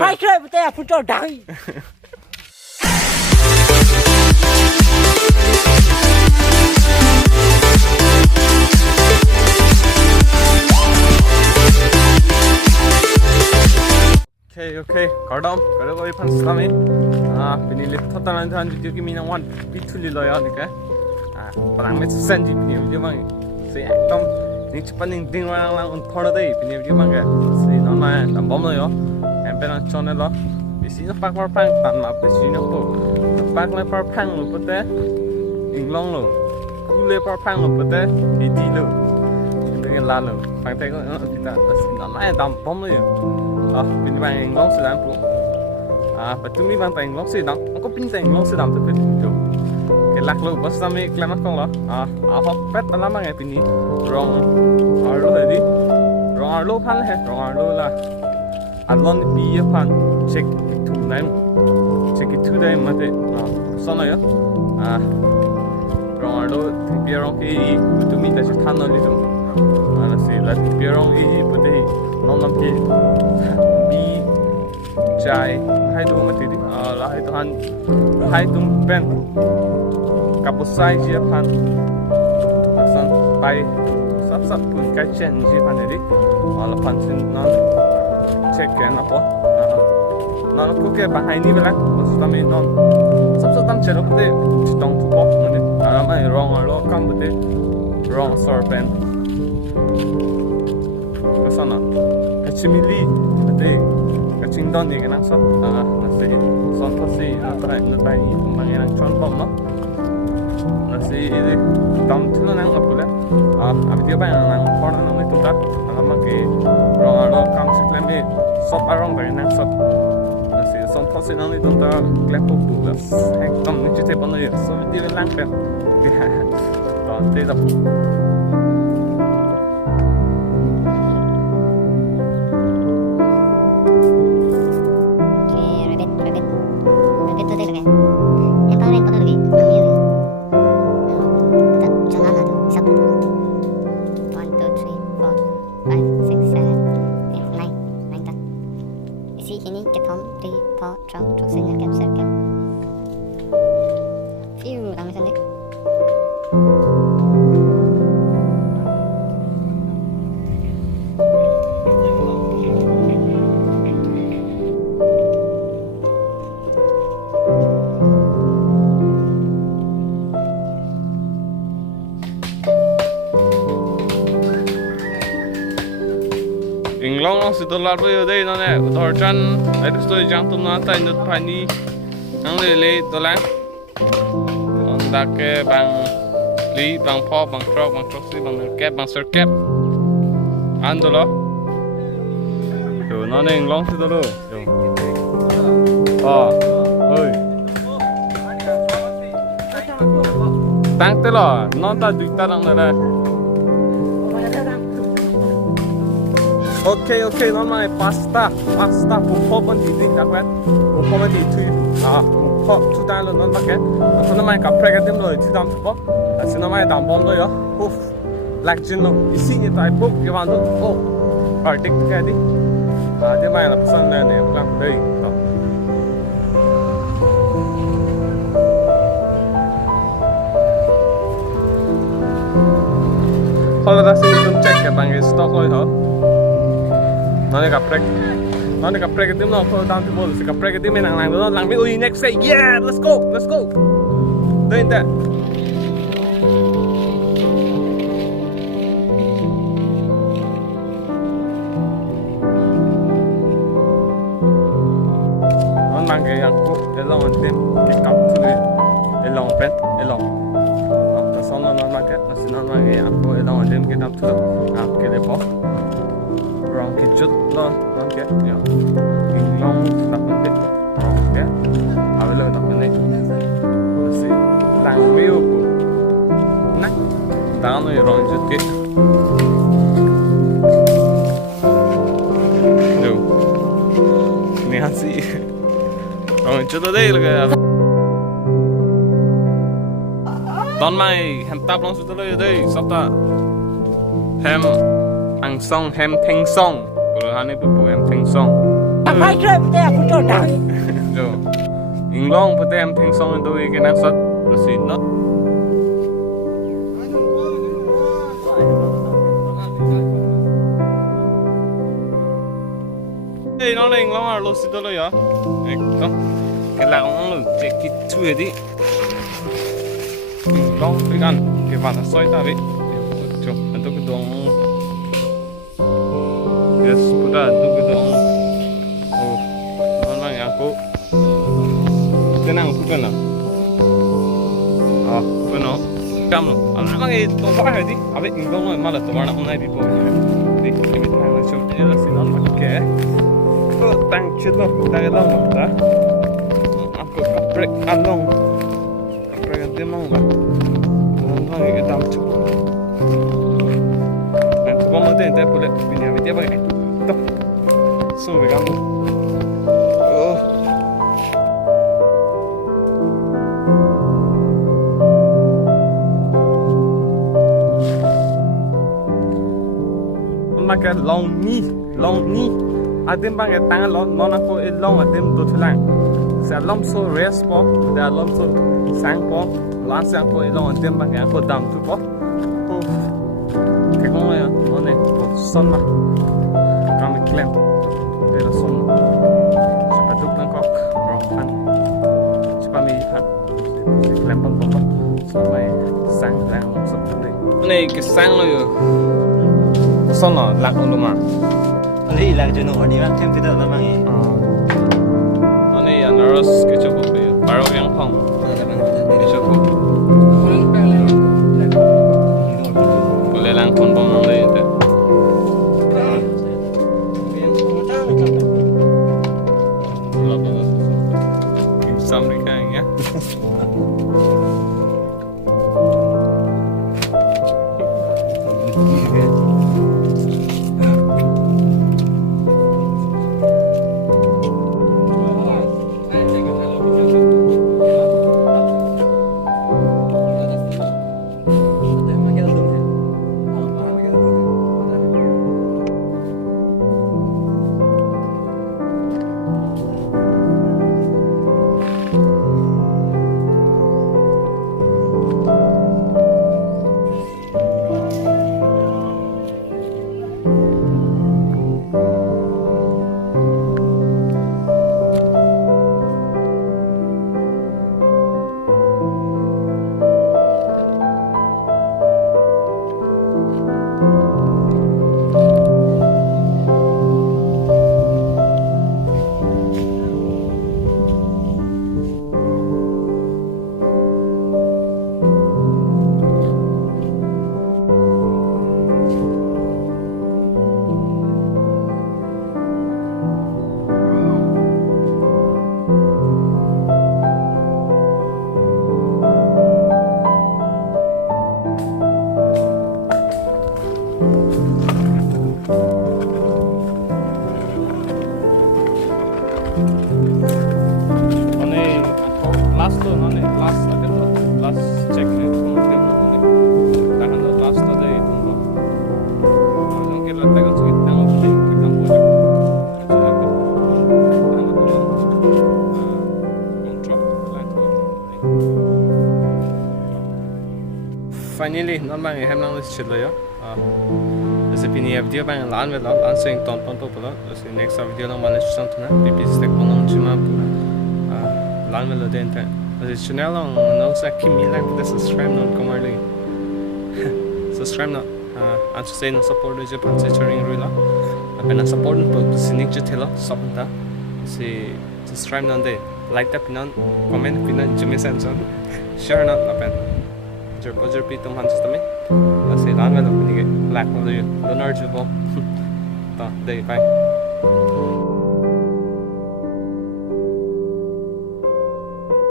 phải chơi với tay phụ trò đắng. Okay, Kardom, kalau kau phan selama ini lihat total nanti han video kimi nang wan bituli lo ya nika, palang met senji ini video mang, si ekdom ni cepat ning ding lang unthor deh ini video mang ya, si nama tambom lo ya, emperan channel lo, bisi nak pak pang tan map bisi nak tu, pak le pang lo pute, Inglong lo, kule pang lo pute, iti lo, dengan lalu, pang tengok kita, si nama tambom lo ya. Bên bạn Inglong sẽ làm phụ và chúng mình bạn Inglong sẽ đóng có pin tại Inglong sẽ làm từ bên chỗ cái lạc lô bớt xăm cái làm con đó học phép ta làm ngày pin rong ở lô này đi rong ở lô phan hay rong ở lô là lon bia phan check Kethu này check Kethu đây mà thế sau này rong ở lô thì bia rong cái tụi mình đã sẽ than nó đi rồi là sẽ là bia rong cái bữa đây nó làm cái bi chai hai đứa mà thì là hai đứa pen cặp size gì phan xong bay sắp cuốn cái chân gì phan này đi là phan xin nó check cái nó có nó có cái bằng hai ní vậy là tao mình nó sắp tăng chế nó có thể chỉ tông thu bóc mà đấy là mà wrong ở đó cam bữa wrong serpent cái sao nào cái chimili đấy cái chính đòn thì cái năng suất nó sẽ son thoát xì nó tại bằng cái năng tròn bông nó sẽ đóng thứ nó năng ngập rồi bây giờ bạn năng phòn nó mới tụt nó mà cái rong nó cam sẽ làm đi sop arong cái năng suất nó sẽ son thoát xì nó mới tụt klep bốc tụt là hàng cầm những chiếc thép bằng này so với điều lang bèn đó thế là ini ketom di po trâu trâu sinh là kẹp sẹt kẹp phiêu làm cái gì đấy Inglong sự lát bây giờ đây nó này đòi chân đấy tôi chẳng tụm nó tay nước phải đi ăn lê tôi láng còn đặt cái bằng lý bằng pho bằng trọc xí bằng kép bằng sợi kép ăn được đó rồi nó này Inglong sự đó ơi tăng tới là nó ta được ta đang này Okay, normal pasta pupo di dapat pupo di pupo tu dah lo normal ke, tu normal kapre ke tim lo tu dam pupo, tu normal dam bom lo ya, lakjin lo, isinya tu ipo kewan tu, artik tu kaya di, dia main lah pesan lah ni, pulang dari, kalau dah sih belum cek ke panggil stok lo itu. Nó này gặp cái tim nó thôi tao thì bố sẽ gặp cái tim mình làm đó làm biết ui next say yeah let's go đây nè nó mang cái ăn cúp để lòng ăn tim cái cặp thứ này để lòng pet để lòng cái xong nó mang cái nó xin nó mang cái ăn cúp để lòng ăn tim cái cặp thứ cái để bỏ rong cái chút lo cái ya Inglong đặt bên đây cái bây giờ đặt bên đây sẽ làm view của nách đá nó rong chút cái đâu nè anh chị rong chút ở đây là cái đón mày hem tap long chút ở đây sắp ta hem ăn xong hem thanh xong rồi hắn ấy bố em thanh xong phải chơi với tay phụ trò đắng Rồi Inglong bữa em thanh xong tôi cái năng suất là xịn nó đây nó là Inglong à lô xịt rồi à không cái lão nó chạy cái chui đi Inglong cái gan cái vạt nó xoay ta vậy chụp anh tôi cái đồ yes bữa đó tôi cái đồ nó là nhà cô cái nào cũng cần à quên nó cam rồi à mà cái tổ phá hay đi à vậy Inglong nói mà là tổ phá nó hôm nay bị bỏ đi cái mình thay mà chụp cái là xin nó mà cái tăng chết luôn tăng cái lông mà đó aku kaprek along kaprek nanti mau nggak mau nggak kita chụp dan coba mau deh nanti boleh ini apa dia pakai tuh semua kamu cái long ni adem bang cái tăng nó có long adem đôi thlang sẽ lom so rest po để lom so sang po lan sang po long adem bang cái có đam tu po cái con này nó này có son mà cam klem đây là son sẽ phải đúc lên cọc rồi phan sẽ phải mi phan klem bông bông sau này sang lang lom so này cái sang rồi son là lạc luôn mà Ini ilang jenuh ni bang tem tidak memang ini. Ini yang harus kita buat baru yang pang. Kita buat. Boleh lang pun pun mana itu. Sampai ya. Finally, non bang em đang lên chụp rồi á. Giờ pini video bang lan về đó, lan sang ton ton top đó. Giờ next video nó mang lên chụp thôi nè. Bibi sẽ có nông chim mà lan về đó đến thế. Giờ channel nó sẽ kim mi like để subscribe nó có mai đi. Subscribe nó. Anh sẽ nó support được cho bạn sẽ sharing rồi đó. Bạn nó support nó được xin nick cho thế đó, support đó. Sẽ subscribe nó để like tập nó, comment nó cho mình xem xong. Share nó là bạn. Buzzer beat tum hands tami. Kasi lan nga lo pinigay. Black mo lo yun. Leonard Jubal. Ta, day, bye.